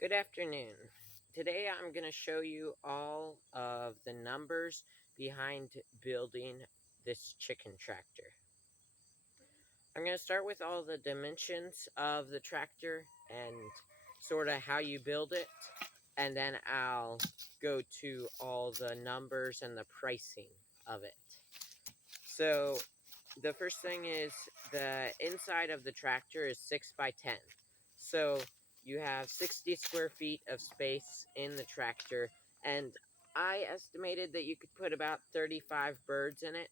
Good afternoon. Today I'm going to show you all of the numbers behind building this chicken tractor. I'm going to start with all the dimensions of the tractor and sort of how you build it, and then I'll go to all the numbers and the pricing of it. So the first thing is the inside of the tractor is 6 by 10. So you have 60 square feet of space in the tractor, and I estimated that you could put about 35 birds in it.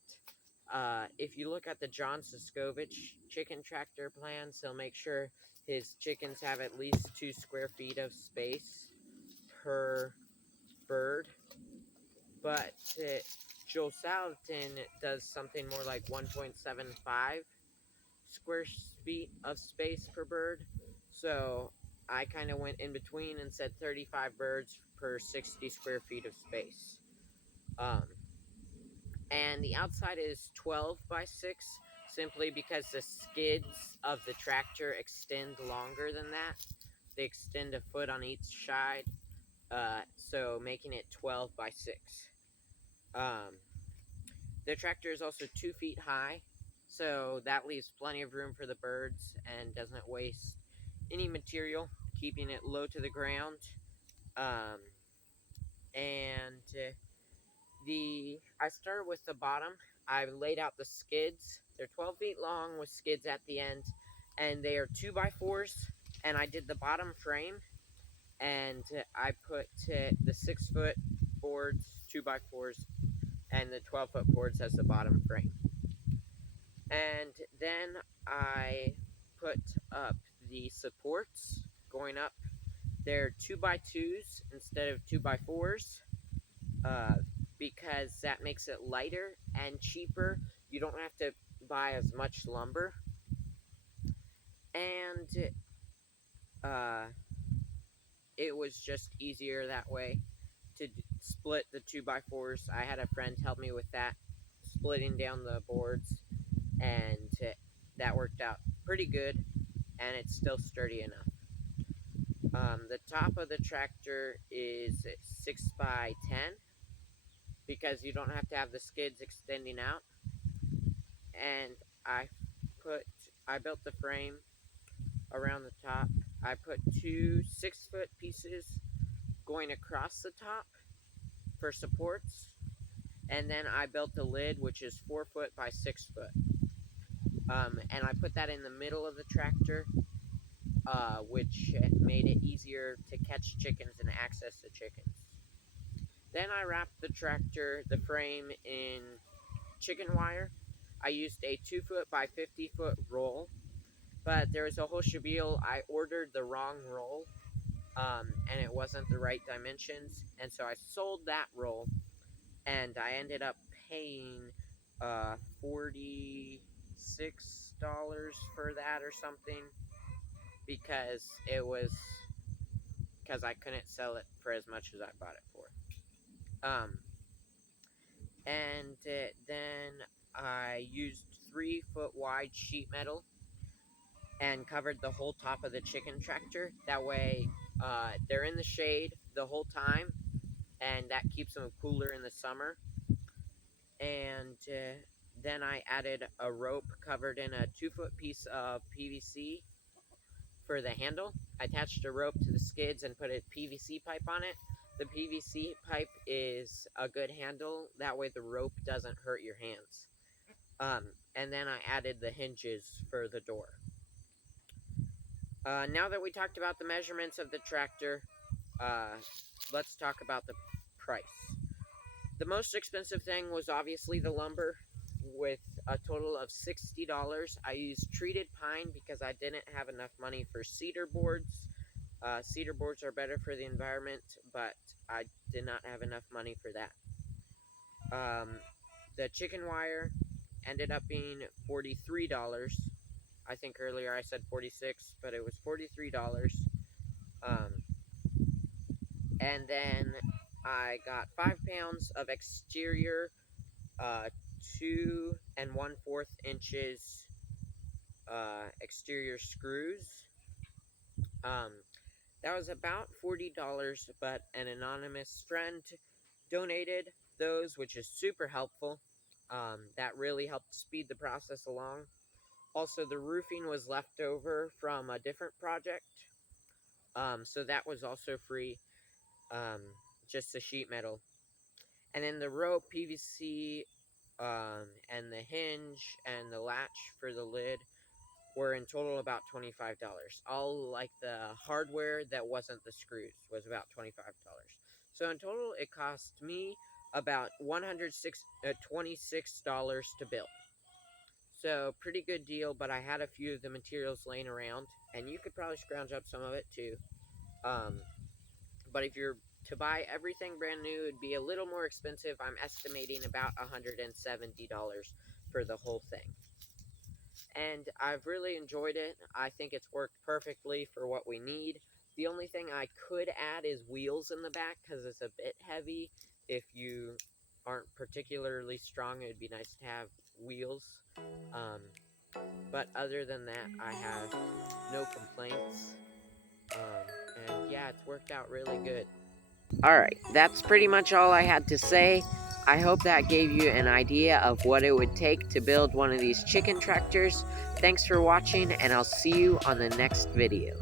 If you look at the John Siskovich chicken tractor plans, he'll make sure his chickens have at least 2 square feet of space per bird. But Joel Salatin does something more like 1.75 square feet of space per bird. So I kind of went in between and said 35 birds per 60 square feet of space. Um, and the outside is 12 by 6 simply because the skids of the tractor extend longer than that. They extend a foot on each side, so making it 12 by 6. Um, the tractor is also 2 feet high, so that leaves plenty of room for the birds and doesn't waste any material, keeping it low to the ground. Um, and I started with the bottom. I laid out the skids. They're 12 feet long with skids at the end, and they are 2 by 4s. And I did the bottom frame, and I put the 6-foot boards, 2 by 4s, and the 12-foot boards as the bottom frame. And then I put up the supports going up. They're 2 by 2s instead of 2 by 4s, because that makes it lighter and cheaper. You don't have to buy as much lumber. And uh, it was just easier that way to split the 2 by 4s. I had a friend help me with that, splitting down the boards, and that worked out pretty good, and it's still sturdy enough. The top of the tractor is 6 by 10 because you don't have to have the skids extending out. And I put I built the frame around the top. I put 2 6-foot pieces going across the top for supports, and then I built the lid, which is 4 foot by 6 foot. And I put that in the middle of the tractor, which made it easier to catch chickens and access the chickens. Then I wrapped the frame in chicken wire. I used a 2-foot by 50-foot roll, but there was a whole spiel. I ordered the wrong roll, and it wasn't the right dimensions, and so I sold that roll, and I ended up paying $46 for that or something because I couldn't sell it for as much as I bought it for. And then I used 3-foot wide sheet metal and covered the whole top of the chicken tractor. That way, they're in the shade the whole time, and that keeps them cooler in the summer. And then I added a rope covered in a 2-foot piece of PVC for the handle. I attached a rope to the skids and put a PVC pipe on it. The PVC pipe is a good handle. That way the rope doesn't hurt your hands. And then I added the hinges for the door. Now that we talked about the measurements of the tractor, let's talk about the price. The most expensive thing was obviously the lumber, with a total of $60. I used treated pine because I didn't have enough money for cedar boards. Cedar boards are better for the environment, but I did not have enough money for that. The chicken wire ended up being $43. I think earlier I said 46, but it was $43. And then I got 5 pounds of exterior 2 1/4 inches exterior screws. That was about $40, but an anonymous friend donated those, which is super helpful. That really helped speed the process along. Also, the roofing was left over from a different project, so that was also free, um, just the sheet metal. And then the rope, PVC, and the hinge and the latch for the lid were in total about $25. All like the hardware that wasn't the screws was about $25. So in total, it cost me about $126 to build. So pretty good deal, but I had a few of the materials laying around, and you could probably scrounge up some of it too. Um, but if you're to buy everything brand new, it'd be a little more expensive. I'm estimating about $170 for the whole thing. And I've really enjoyed it. I think it's worked perfectly for what we need. The only thing I could add is wheels in the back because it's a bit heavy. If you aren't particularly strong, it would be nice to have wheels. Um, but other than that, I have no complaints. And yeah, it's worked out really good. Alright, that's pretty much all I had to say. I hope that gave you an idea of what it would take to build one of these chicken tractors. Thanks for watching, and I'll see you on the next video.